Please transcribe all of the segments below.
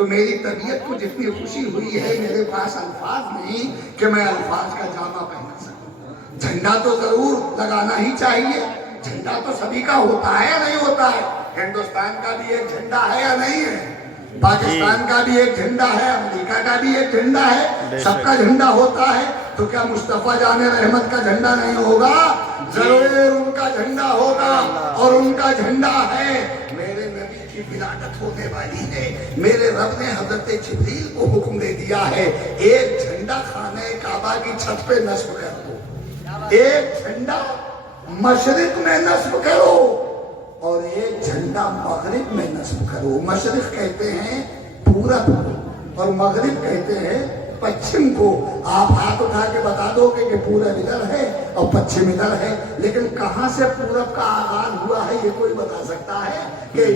تو میری طبیعت کو جتنی خوشی ہوئی ہے میرے پاس الفاظ نہیں کہ میں الفاظ کا جامع پہن سکوں۔ جھنڈا تو ضرور لگانا ہی چاہیے، جھنڈا تو سبھی کا ہوتا ہے یا نہیں ہوتا ہے؟ ہندوستان کا بھی ایک جھنڈا ہے یا نہیں ہے؟ پاکستان کا بھی ایک جھنڈا ہے، امریکہ کا بھی ایک جھنڈا ہے، سب کا جھنڈا ہوتا ہے۔ تو کیا مصطفیٰ جان رحمت کا جھنڈا نہیں ہوگا؟ ضرور ان کا جھنڈا ہوگا، اور ان کا جھنڈا ہے میرے نبی کی ولادت ہونے والی ہے۔ میرے رب نے حضرت جبریل کو حکم دے دیا ہے ایک جھنڈا خانہ کعبہ کی چھت پہ نصب کر دو، ایک جھنڈا مشرق میں نصب کرو اور ایک جھنڈا مغرب میں نصب کرو۔ مشرق کہتے ہیں پورب اور مغرب کہتے ہیں پچھم کو۔ آپ ہاتھ اٹھا کے بتا دو کہ پورب ادھر ہے اور پچھم ادھر ہے، لیکن کہاں سے پورب کا آغاز ہوا ہے یہ کوئی بتا سکتا ہے؟ کہ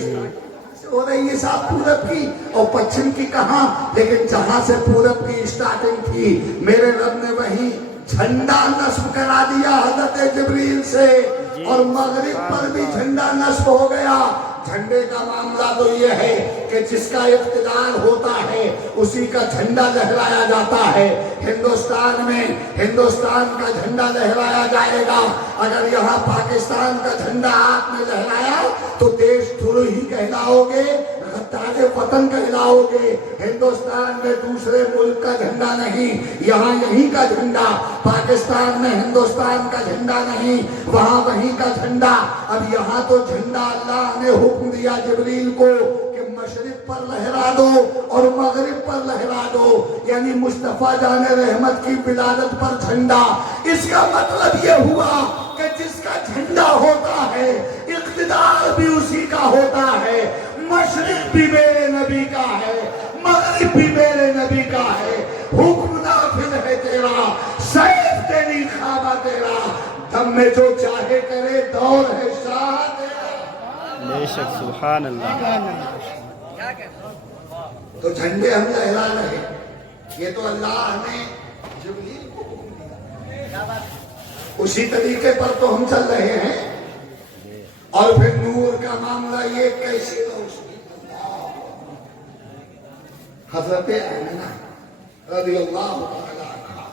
ہو رہی ہے صاحب پورب کی اور پچھم کی کہاں؟ لیکن جہاں سے پورب کی اسٹارٹنگ تھی میرے رب نے وہیں جھنڈا نصب کرا دیا حضرت جبریل سے، اور مغرب پر بھی جھنڈا نصب ہو گیا۔ جھنڈے کا معاملہ تو یہ ہے کہ جس کا اقتدار ہوتا ہے اسی کا جھنڈا لہرایا جاتا ہے۔ ہندوستان میں ہندوستان کا جھنڈا لہرایا جائے گا۔ اگر یہاں پاکستان کا جھنڈا آپ نے لہرایا تو دیش دھروہ ہی کہلاؤ گے، غدار وطن کہلاؤ گے۔ ہندوستان میں دوسرے ملک کا جھنڈا نہیں، یہاں یہیں کا جھنڈا۔ پاکستان میں ہندوستان کا جھنڈا نہیں، وہاں وہیں کا جھنڈا۔ اب یہاں تو جھنڈا اللہ نے حکم دیا جبریل کو کہ مشرق پر لہرا دو اور مغرب پر لہرا دو، یعنی مصطفیٰ جان رحمت کی ولادت پر جھنڈا۔ اس کا مطلب یہ ہوا کہ جس کا جھنڈا ہوتا ہے اقتدار بھی اسی کا ہوتا ہے۔ مشرق بھی میرے نبی کا ہے، مغرب بھی میرے نبی کا ہے۔ حکم نافذ ہے تیرا، سیف تیری خامہ تیرا، دم میں جو چاہے کرے، دور ہے شاہ تیرا۔ بے شک سبحان اللہ۔ تو جھنڈے ہم لہرا رہے، یہ تو اللہ نے جبریل کو حکم دیا، اسی طریقے پر تو ہم چل رہے ہیں۔ اور پھر نور کا معاملہ یہ کیسی روشنی، حضرت آمنہ رضی اللہ تعالیٰ عنہا،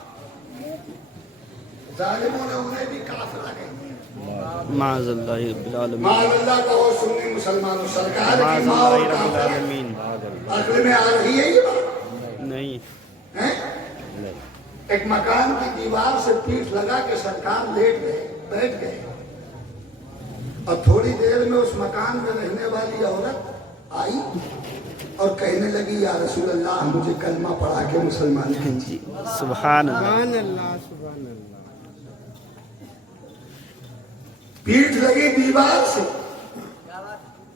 ظالموں نے انہیں بھی کافرہ کہہ دیا۔ معاذ اللہ رب العالمین، معاذ اللہ کہو سنی مسلمانوں، سرکار کی معاذ ماں اور اللہ رب کافر، العالمین۔ عقل میں آ رہی ہے یہ بات؟ نہیں، ایک مکان کی دیوار سے پیٹھ لگا کے سرکار لیٹ گئے، بیٹھ گئے، اور تھوڑی دیر میں اس مکان میں رہنے والی عورت آئی اور کہنے لگی یا رسول اللہ مجھے کلمہ پڑھا کے مسلمان کیجیے۔ سبحان اللہ۔ پیٹھ لگی دیوار سے،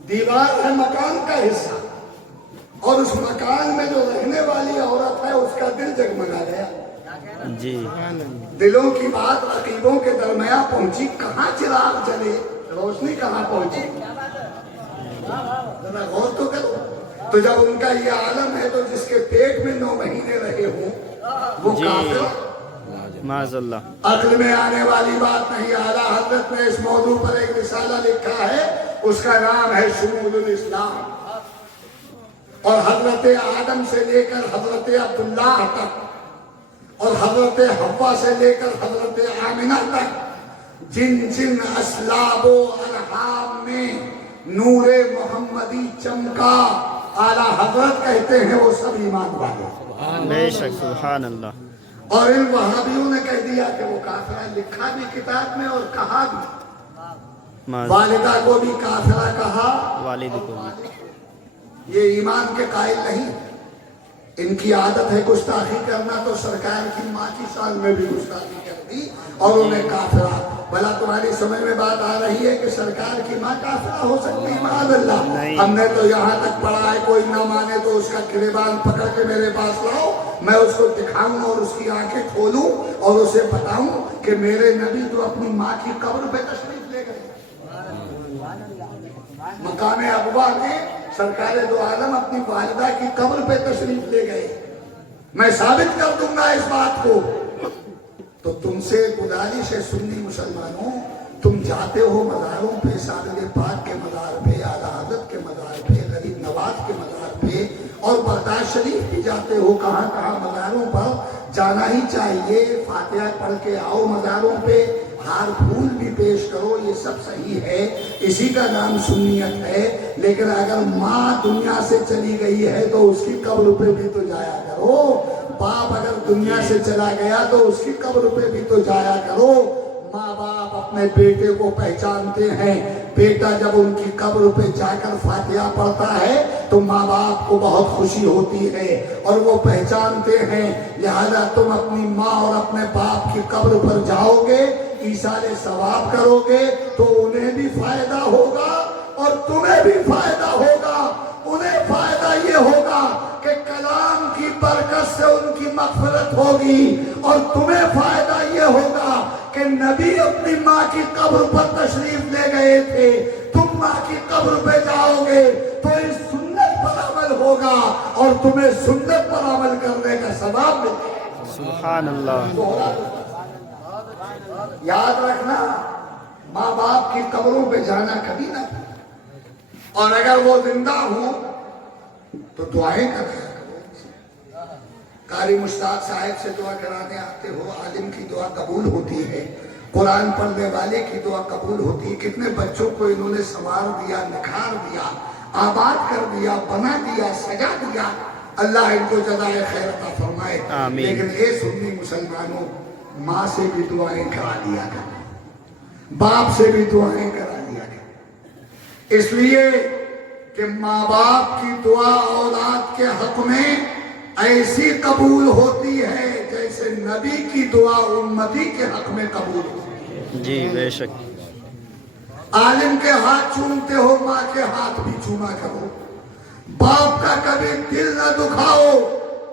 دیوار ہے مکان کا حصہ، اور اس مکان میں جو رہنے والی عورت ہے اس کا دل جگمگا گیا۔ جی، دلوں کی بات رقیبوں کے درمیان پہنچی، کہاں چراغ جلے، روشنی کہاں پہنچی؟ ذرا غور تو کرو۔ تو جب ان کا یہ عالم ہے تو جس کے پیٹ میں 9 مہینے رہے ہوں وہ کافر؟ معاذ اللہ۔ عقل میں آنے والی بات نہیں۔ اعلیٰ حضرت نے اس موضوع پر ایک رسالہ لکھا ہے، اس کا نام ہے شمول الاسلام، اور حضرت آدم سے لے کر حضرت عبداللہ تک اور حضرت حوا سے لے کر حضرت آمنہ تک جن جن اسلاب و ارحام میں نور محمدی چمکا، اعلیٰ حضرت کہتے ہیں وہ سب ایمان والے۔ بے شک سبحان اللہ۔ اور ان وہابیوں نے کہہ دیا کہ وہ کافرہ، لکھا بھی کتاب میں اور کہا بھی، معاذ والدہ کو بھی کافرہ کہا، والد کو بھی۔ یہ ایمان کے قائل نہیں۔ ان کی عادت ہے گستاخی کرنا، تو سرکار کی ماں کی شان میں بھی گستاخی کر دی اور انہیں کافرہ۔ بھلا تمہاری سمجھ میں بات آ رہی ہے کہ سرکار کی ماں کافرہ ہو سکتی ہے؟ معاذ اللہ۔ نہیں۔ ہم نے تو یہاں تک پڑھا ہے کوئی نہ مانے تو اس کا گریبان پکڑ کے میرے پاس لاؤ، میں اس کو دکھاؤں اور اس کی آنکھیں کھولوں اور اسے بتاؤں کہ میرے نبی تو اپنی ماں کی قبر پہ تشریف لے گئے۔ مقام ابوا میں سرکار دو عالم اپنی والدہ کی قبر پہ تشریف لے گئے۔ میں ثابت کر دوں گا اس بات کو۔ تو تم سے گزارش ہے سنی مسلمانوں، تم جاتے ہو مزاروں پہ، سادہ پاک کے مزار پہ، اعلیٰ حضرت کے مزار پہ، غریب نواز کے مزار پہ، اور بغداد شریف بھی جاتے ہو، کہاں کہاں مزاروں پر جانا ہی چاہیے، فاتحہ پڑھ کے آؤ مزاروں پہ، ہار پھول بھی پیش کرو، یہ سب صحیح ہے، اسی کا نام سنیت ہے۔ لیکن اگر ماں دنیا سے چلی گئی ہے تو اس کی قبر پہ بھی تو جایا کرو، باپ اگر دنیا سے چلا گیا تو اس کی قبر پہ بھی تو جایا کرو۔ ماں باپ اپنے بیٹے کو پہچانتے ہیں، بیٹا جب ان کی قبر پہ جا کر فاتحہ پڑھتا ہے تو ماں باپ کو بہت خوشی ہوتی ہے اور وہ پہچانتے ہیں، لہذا تم اپنی ماں اور اپنے باپ کی قبر پر جاؤ گے، ایثار ثواب کرو گے تو انہیں بھی فائدہ ہوگا اور تمہیں بھی فائدہ ہوگا۔ انہیں فائدہ یہ ہوگا کہ کلام کی برکت سے ان کی مغفرت ہوگی، اور تمہیں فائدہ یہ ہوگا کہ نبی اپنی ماں کی قبر پر تشریف لے گئے تھے، تم ماں کی قبر پہ جاؤ گے تو اس سنت پر عمل ہوگا اور تمہیں سنت پر عمل کرنے کا ثواب ملے گا۔ سبحان اللہ۔ یاد رکھنا، ماں باپ کی قبروں پہ جانا کبھی نہ، اور اگر وہ زندہ ہوں تو دعائیں کریں۔ قاری مشتاق صاحب سے دعا کرانے آتے ہو، عالم کی دعا قبول ہوتی ہے، قرآن پڑھنے والے کی دعا قبول ہوتی ہے۔ کتنے بچوں کو انہوں نے سنوار دیا، نکھار دیا، آباد کر دیا، بنا دیا، سجا دیا، اللہ ان کو جزائے خیر عطا فرمائے۔ آمین۔ لیکن اے سنی مسلمانوں، ماں سے بھی دعائیں کرا دیا کرو، باپ سے بھی دعائیں کرا دیا کرو، اس لیے کہ ماں باپ کی دعا اولاد کے حق میں ایسی قبول ہوتی ہے جیسے نبی کی دعا امتی کے حق میں قبول ہوتی ہے۔ جی بے شک۔ عالم کے ہاتھ چومتے ہو، ماں کے ہاتھ بھی چوما کرو، باپ کا کبھی دل نہ دکھاؤ،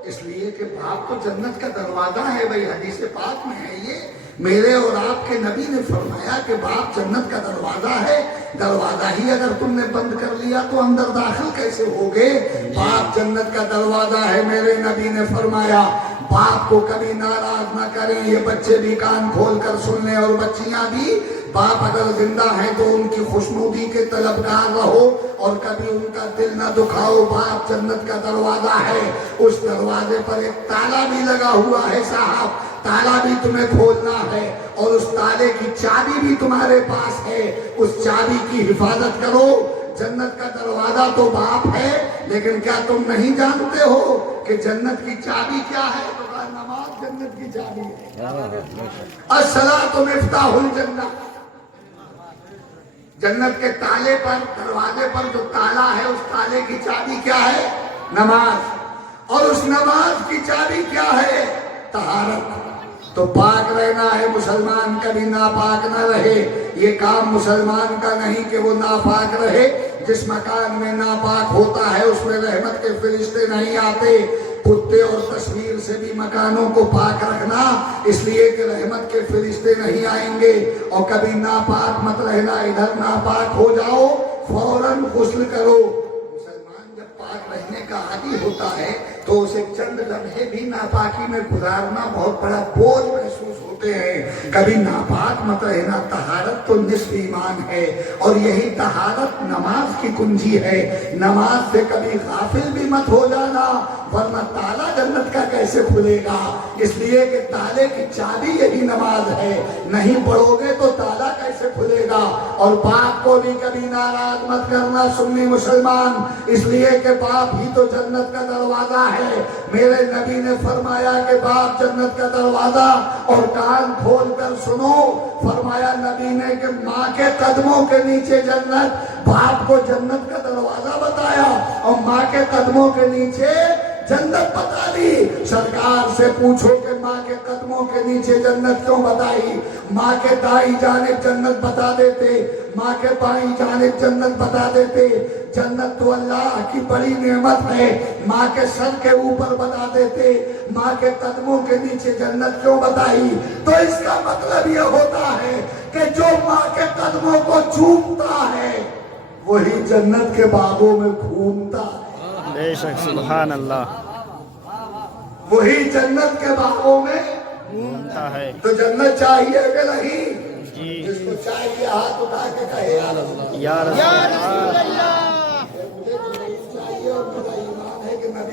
اس لیے کہ باپ تو جنت کا دروازہ ہے۔ بھائی حدیث پاک میں ہے، یہ میرے اور آپ کے نبی نے فرمایا کہ باپ جنت کا دروازہ ہے، دروازہ ہی اگر تم نے بند کر لیا تو اندر داخل کیسے ہوگے؟ باپ جنت کا دروازہ ہے، میرے نبی نے فرمایا باپ کو کبھی ناراض نہ کریں۔ یہ بچے بھی کان کھول کر سن لیں اور بچیاں بھی، باپ اگر زندہ ہیں تو ان کی خوشنودی کے طلبگار رہو اور کبھی ان کا دل نہ دکھاؤ۔ باپ جنت کا دروازہ ہے، اس دروازے پر ایک تالا بھی لگا ہوا ہے صاحب، تالا بھی تمہیں کھولنا ہے اور اس تالے کی چابی بھی تمہارے پاس ہے، اس چابی کی حفاظت کرو۔ جنت کا دروازہ تو باپ ہے، لیکن کیا تم نہیں جانتے ہو کہ جنت کی چابی کیا ہے؟ تو کہا نماز جنت کی چابی ہے، الصلاۃ مفتاح الجنہ۔ جنت کے تالے پر، دروازے پر جو تالا ہے، اس تالے کی چابی کیا ہے؟ نماز، اور اس نماز کی چابی کیا ہے؟ طہارت۔ تو پاک رہنا ہے، مسلمان کبھی ناپاک نہ رہے۔ یہ کام مسلمان کا نہیں کہ وہ ناپاک رہے، جس مکان میں ناپاک ہوتا ہے اس میں رحمت کے فرشتے نہیں آتے۔ کتے اور تصویر سے بھی مکانوں کو پاک رکھنا، اس لیے کہ رحمت کے فرشتے نہیں آئیں گے۔ اور کبھی ناپاک مت رہنا، ادھر ناپاک ہو جاؤ فوراً غسل کرو۔ مسلمان جب پاک رہنے کا عادی ہوتا ہے تو اسے چند لمحے بھی ناپاکی میں گزارنا بہت بڑا بوجھ محسوس ہوتے ہیں۔ کبھی ناپاک مت رہنا، طہارت تو نصف ایمان ہے، اور یہی طہارت نماز کی کنجی ہے۔ نماز سے کبھی غافل بھی مت ہو جانا، ورنہ تالا جنت کا کیسے کھلے گا؟ اس لیے کہ تالے کی چابی یہی نماز ہے، نہیں پڑھو گے تو تالا کیسے کھلے گا؟ اور باپ کو بھی کبھی ناراض مت کرنا سنی مسلمان، اس لیے کہ باپ ہی تو جنت کا دروازہ ہے۔ میرے نبی نے فرمایا کہ باپ جنت کا دروازہ، اور کان کھول کر سنو، فرمایا نبی نے کہ ماں کے قدموں کے نیچے جنت، باپ کو جنت کا دروازہ بتایا اور ماں کے قدموں کے نیچے جنت بتا دی۔ سرکار سے پوچھو کہ ماں کے قدموں کے نیچے جنت کیوں بتائی؟ ماں کے دائیں جانب جنت بتا دیتے، ماں کے بائیں جانب جنت بتا دیتے۔ جنت تو اللہ کی بڑی نعمت ہے، ماں کے سر کے اوپر بتا دیتے، ماں کے قدموں کے نیچے جنت کیوں بتائی؟ تو اس کا مطلب یہ ہوتا ہے کہ جو ماں کے قدموں کو چومتا ہے وہی جنت کے باغوں میں گھومتا ہے۔ بے شک، سبحان اللہ۔ وہی جنت کے باغوں میں گھومتا ہے۔ تو جنت چاہیے کہ نہیں؟ جی جس کو چاہیے ہاتھ اٹھا کے کہے یا رسول اللہ۔ یا رسول اللہ۔ مجھے چاہیے اور میرا ایمان ہے کہ نبی